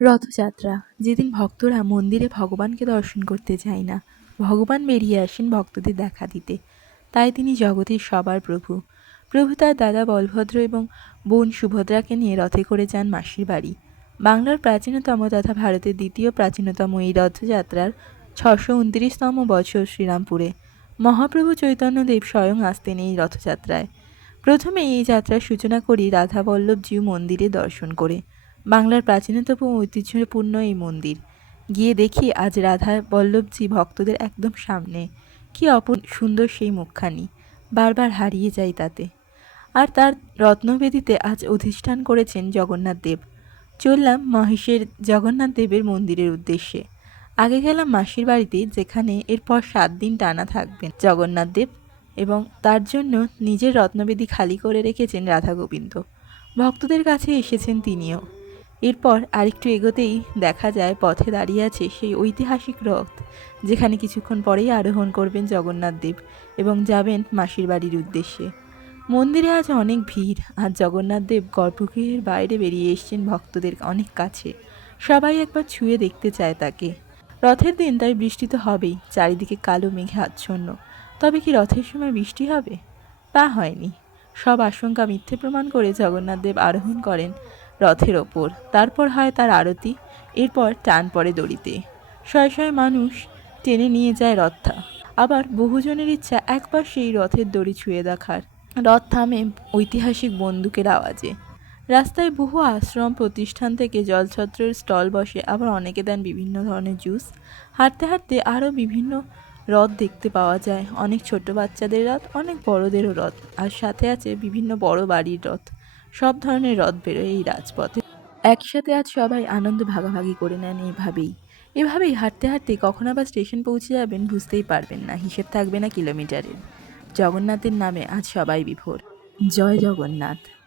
রথযাত্রা। যেদিন ভক্তরা মন্দিরে ভগবানকে দর্শন করতে যায় না, ভগবান বেরিয়ে আসেন ভক্তদের দেখা দিতে। তাই তিনি জগতের সবার প্রভু। প্রভু তার দাদা বলভদ্র এবং বোন সুভদ্রাকে নিয়ে রথে করে যান মাসির বাড়ি। বাংলার প্রাচীনতম তথা ভারতের দ্বিতীয় প্রাচীনতম এই রথযাত্রার ছশো উনত্রিশতম বছর শ্রীরামপুরে। মহাপ্রভু চৈতন্যদেব স্বয়ং আসতেন এই রথযাত্রায়। প্রথমে এই যাত্রার সূচনা করি রাধাবল্লভজিউ মন্দিরে দর্শন করে। বাংলার প্রাচীনতম ঐতিহ্যপূর্ণ এই মন্দির। গিয়ে দেখি আজ রাধা বল্লভজি ভক্তদের একদম সামনে। কি অপর সুন্দর সেই মুখখানি। বারবার হারিয়ে যাই তাতে। আর তার রত্নবেদিতে আজ অধিষ্ঠান করেছেন জগন্নাথ দেব। চললাম মহেশের জগন্নাথ দেবের মন্দিরের উদ্দেশ্যে। আগে গেলাম মাসির বাড়িতে, যেখানে এরপর সাত দিন টানা থাকবেন জগন্নাথ দেব এবং তার জন্য নিজের রত্নবেদি খালি করে রেখেছেন রাধা গোবিন্দ। ভক্তদের কাছে এসেছেন তিনিও। এরপর আরেকটু এগোতেই দেখা যায় পথে দাঁড়িয়ে আছে সেই ঐতিহাসিক রথ, যেখানে কিছুক্ষণ পরেই আরোহণ করবেন জগন্নাথ দেব এবং যাবেন মাসির বাড়ির উদ্দেশ্যে। মন্দিরে আজ অনেক ভিড় আর জগন্নাথ দেব গর্ভগৃহের বাইরে বেরিয়ে এসছেন ভক্তদের অনেক কাছে। সবাই একবার ছুঁয়ে দেখতে চায় তাকে। রথের দিন তাই বৃষ্টি তো হবেই, চারিদিকে কালো মেঘে আচ্ছন্ন তবে কি রথের সময় বৃষ্টি হবে? তা হয়নি। সব আশঙ্কা মিথ্যে প্রমাণ করে জগন্নাথদেব আরোহণ করেন রথের ওপর। তারপর হয় তার আরতি, এরপর টান পড়ে দড়িতে। শয়ে শয়ে মানুষ টেনে নিয়ে যায় রথটা। আবার বহুজনের ইচ্ছা একবার সেই রথের দড়ি ছুঁয়ে দেখার। রথ থামে ঐতিহাসিক বন্দুকের আওয়াজে। রাস্তায় বহু আশ্রম প্রতিষ্ঠান থেকে জলছত্রের স্টল বসে, আবার অনেকে দেন বিভিন্ন ধরনের জুস। হাঁটতে হাঁটতে আরও বিভিন্ন রথ দেখতে পাওয়া যায়। অনেক ছোট বাচ্চাদের রথ, অনেক বড়দেরও রথ, আর সাথে আছে বিভিন্ন বড় বাড়ির রথ। সব ধরনের রথ বেরোয় এই রাজপথে। একসাথে আজ সবাই আনন্দ ভাগাভাগি করে নেন এভাবেই। এভাবেই হাঁটতে হাঁটতে কখন আবার স্টেশন পৌঁছে যাবেন বুঝতেই পারবেন না, হিসেব থাকবে না কিলোমিটারের। জগন্নাথের নামে আজ সবাই বিভোর। জয় জগন্নাথ।